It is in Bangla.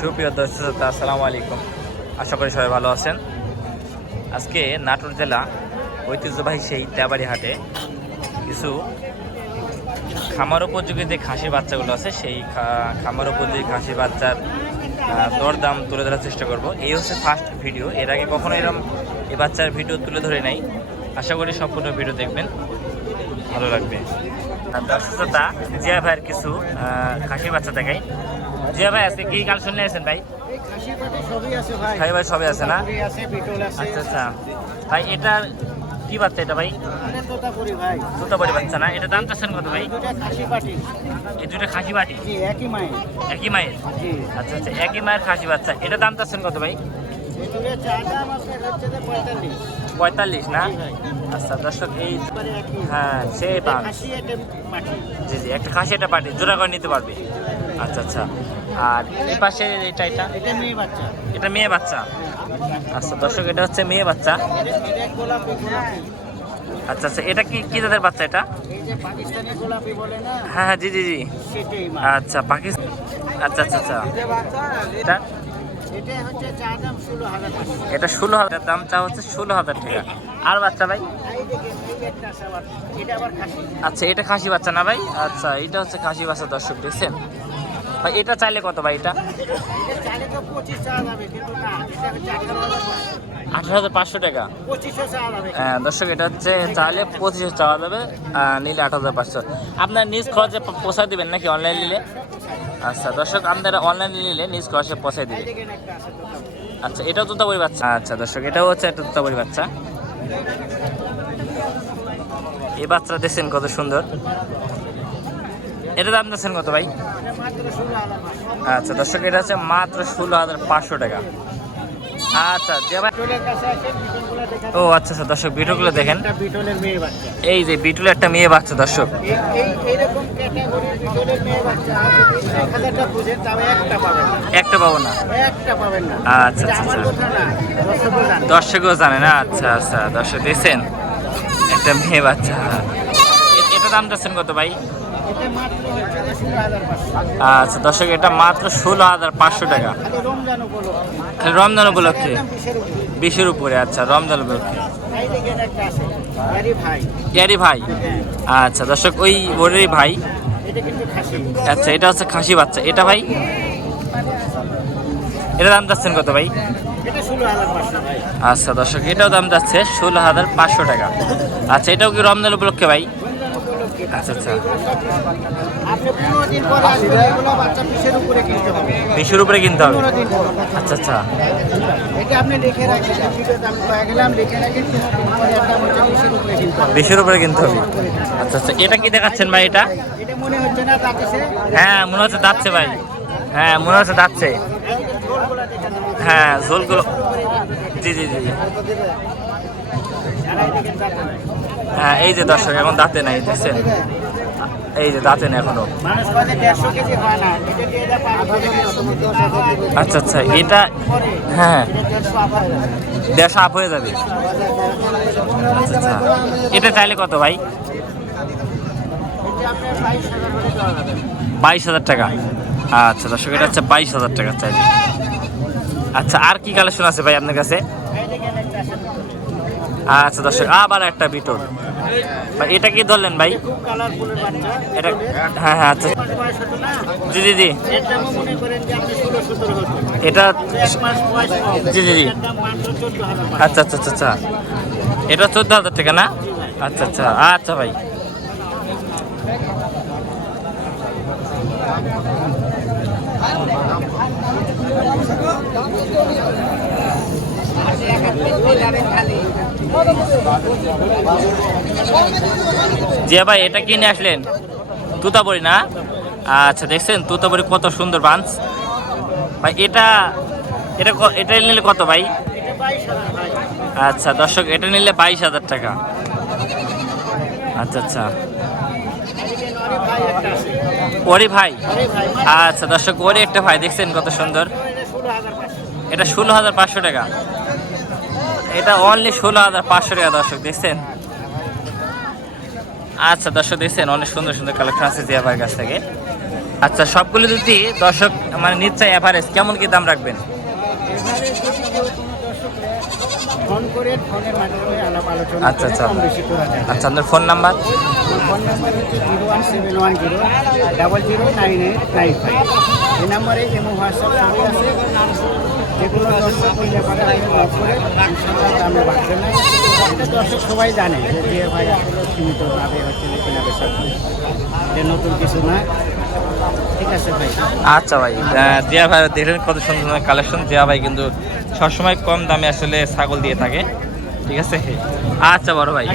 সুপ্রিয় দর্শক আসসালামু আলাইকুম। আশা করি সবাই ভালো আছেন। আজকে নাটোর জেলা ঐতিহ্যবাহী সেই তেবাড়ি হাটে কিছু খামার উপযোগী যে খাসির বাচ্চাগুলো আছে সেই খামার উপযোগী খাসির বাচ্চার দরদাম তুলে ধরার চেষ্টা করব। এই হচ্ছে ফার্স্ট ভিডিও, এর আগে কখনো এরকম এই বাচ্চার ভিডিও তুলে ধরে নাই। আশা করি সম্পূর্ণ ভিডিও দেখবেন, ভালো লাগবে। দর্শকতা জিয়া ভাইয়ের কিছু খাসির বাচ্চা দেখাই। জিয়া ভাই আজকে কি কালেকশন নিয়ে আসেন ভাই? খাসি ভাই সবই আছে না? আচ্ছা আচ্ছা ভাই, এটার কি বাচ্চা এটা ভাই? তোতাপুরি বাচ্চা না? এটা দাম চাচ্ছেন কত ভাই? এই দুটো খাসি বাটি একই মায়ের? আচ্ছা আচ্ছা, একই মায়ের খাসি বাচ্চা। এটা দাম চাচ্ছেন কত ভাই? 45 না? আচ্ছা দর্শক, এই হ্যাঁ সে জি জি, একটা খাসি একটা পাটি জোড়া করে নিতে পারবে। আচ্ছা আচ্ছা, আর এই পাশে এটা মেয়ে বাচ্চা। আচ্ছা দর্শক, এটা হচ্ছে মেয়ে বাচ্চা। আচ্ছা আচ্ছা, এটা কি কি জাতের বাচ্চা এটা? হ্যাঁ হ্যাঁ জি জি জি, আচ্ছা পাকিস্তান। আচ্ছা আচ্ছা আচ্ছা, এটা 16,000 দাম চা হচ্ছে, 16,000 টাকা। আর বাচ্চা ভাই? আচ্ছা, এটা খাসি বাচ্চা না ভাই? আচ্ছা, এটা হচ্ছে খাসি বাচ্চা। দর্শক দেখছেন ভাই, এটা চাইলে কত ভাই? এটা 18,500 টাকা। হ্যাঁ দর্শক, এটা হচ্ছে চাইলে 2500 চাওয়া যাবে, নিলে 18,500। আপনার নিজ খরচে পোষায় দিবেন নাকি অনলাইন নিলে? আচ্ছা দর্শক, আপনারা অনলাইনে নিলে নিজ খরচে পোষায় দিবেন। আচ্ছা, এটাও তোতাপুরি বাচ্চা। আচ্ছা দর্শক, এটাও হচ্ছে একটা তোতাপুরি বাচ্চা। এই বাচ্চাটা দেখছেন কত সুন্দর। এটা দাম দিচ্ছেন কত ভাই? আচ্ছা দর্শক, এটা হচ্ছে মাত্র 16,500 টাকা। আচ্ছা ও আচ্ছা আচ্ছা দর্শক, বিটলগুলো দেখেন। এই যে বিটলের একটা মেয়ে বাচ্চা দর্শক। একটা পাবো না? আচ্ছা আচ্ছা, দর্শকও জানে না। আচ্ছা আচ্ছা দর্শক দেখছেন একটা মেয়ে বাচ্চা। এটা দাম যাচ্ছেন কত ভাই? আচ্ছা দর্শক, এটা মাত্র 16,500 টাকা। রমজান উপলক্ষে 20-এর উপরে? আচ্ছা, রমজান উপলক্ষে। ইয়ারি ভাই? আচ্ছা দর্শক, ওই ওরেরই ভাই। আচ্ছা, এটা হচ্ছে খাসি বাচ্চা। এটা ভাই, এটা দাম যাচ্ছেন কত ভাই? আচ্ছা দর্শক, এটাও দাম যাচ্ছে 16,500 টাকা। আচ্ছা, এটাও কি রমজান উপলক্ষে ভাই? আচ্ছা আচ্ছা, 20-এর উপরে কিনতে হবে? আচ্ছা আচ্ছা, 20-এর উপরে কিনতে হবে। আচ্ছা আচ্ছা, এটা কি দেখাচ্ছেন ভাই? এটা হ্যাঁ মনে হচ্ছে যাচ্ছে ভাই। হ্যাঁ মনে হচ্ছে যাচ্ছে। হ্যাঁ ঝোলগুলো জি জি জি, হ্যাঁ এই যে দর্শক, এখন দাঁতে নাই দেখছেন, এই যে দাঁতে নেই এখনো। আচ্ছা আচ্ছা, এটা হ্যাঁ 150 আপ হয়ে যাবে। আচ্ছা আচ্ছা, এটা চাইলে কত ভাই? 22,000 টাকা। আচ্ছা দর্শক, এটা হচ্ছে 22,000 টাকা চাইলে। আচ্ছা, আর কি কালেকশন আছে ভাই আপনার কাছে? আচ্ছা দর্শক, আবার একটা বিটল ভাই। এটা কি ধরলেন ভাই? এটা হ্যাঁ হ্যাঁ আচ্ছা জি জি জি, এটা জি জি জি, আচ্ছা আচ্ছা আচ্ছা আচ্ছা, এটা 14,000 টাকা না? আচ্ছা আচ্ছা আচ্ছা ভাই। জিয়া ভাই, এটা কিনে আসলেন তোতাপুরি না? আচ্ছা দেখছেন তোতাপুরি কত সুন্দর বাঞ্চ ভাই। এটা এটা এটা নিলে কত ভাই? আচ্ছা দর্শক, এটা নিলে 22,000 টাকা। আচ্ছা আচ্ছা, ওরি ভাই? আচ্ছা দর্শক, ওরি একটা ভাই দেখছেন কত সুন্দর। এটা 16,500 টাকা। এটা অনলি 16,500 টাকা দর্শক দেখছেন। আচ্ছা দর্শক দেখছেন, অনেক সুন্দর সুন্দর কালেকশন আছে জিয়া ভাইয়ের কাছ থেকে। আচ্ছা, সবগুলো যদি দর্শক মানে নিচ্ছে এভারেজ কেমন কি দাম রাখবেন? এবারে যদি কেউ কোনো দর্শকরা ফোন করে ফোনের মাধ্যমে আলাপ আলোচনা আচ্ছা করে আচ্ছা কম বেশি করা যায়। আচ্ছা, আপনার ফোন নাম্বার? আমার ফোন নাম্বার হচ্ছে 01710 009895। এই নাম্বারে এমন হোয়াটসঅ্যাপ সবই আছে। যেগুলো দর্শক নিতে পারে আমি লক করে ইনশাআল্লাহ দামে বাড়বে না। এটা দর্শক সবাই জানে যে যে ভাই আসলে সীমিতভাবে হচ্ছে যে কেনা বেচা করে। এটা নতুন কিছু না। ঠিক আছে ভাই। আচ্ছা ভাই, জিয়া ভাই দেখলেন কত সুন্দর সুন্দর কালেকশন। জিয়া ভাই কিন্তু সবসময় কম দামে আসলে ছাগল দিয়ে থাকে। ঠিক আছে, আচ্ছা বড় ভাই।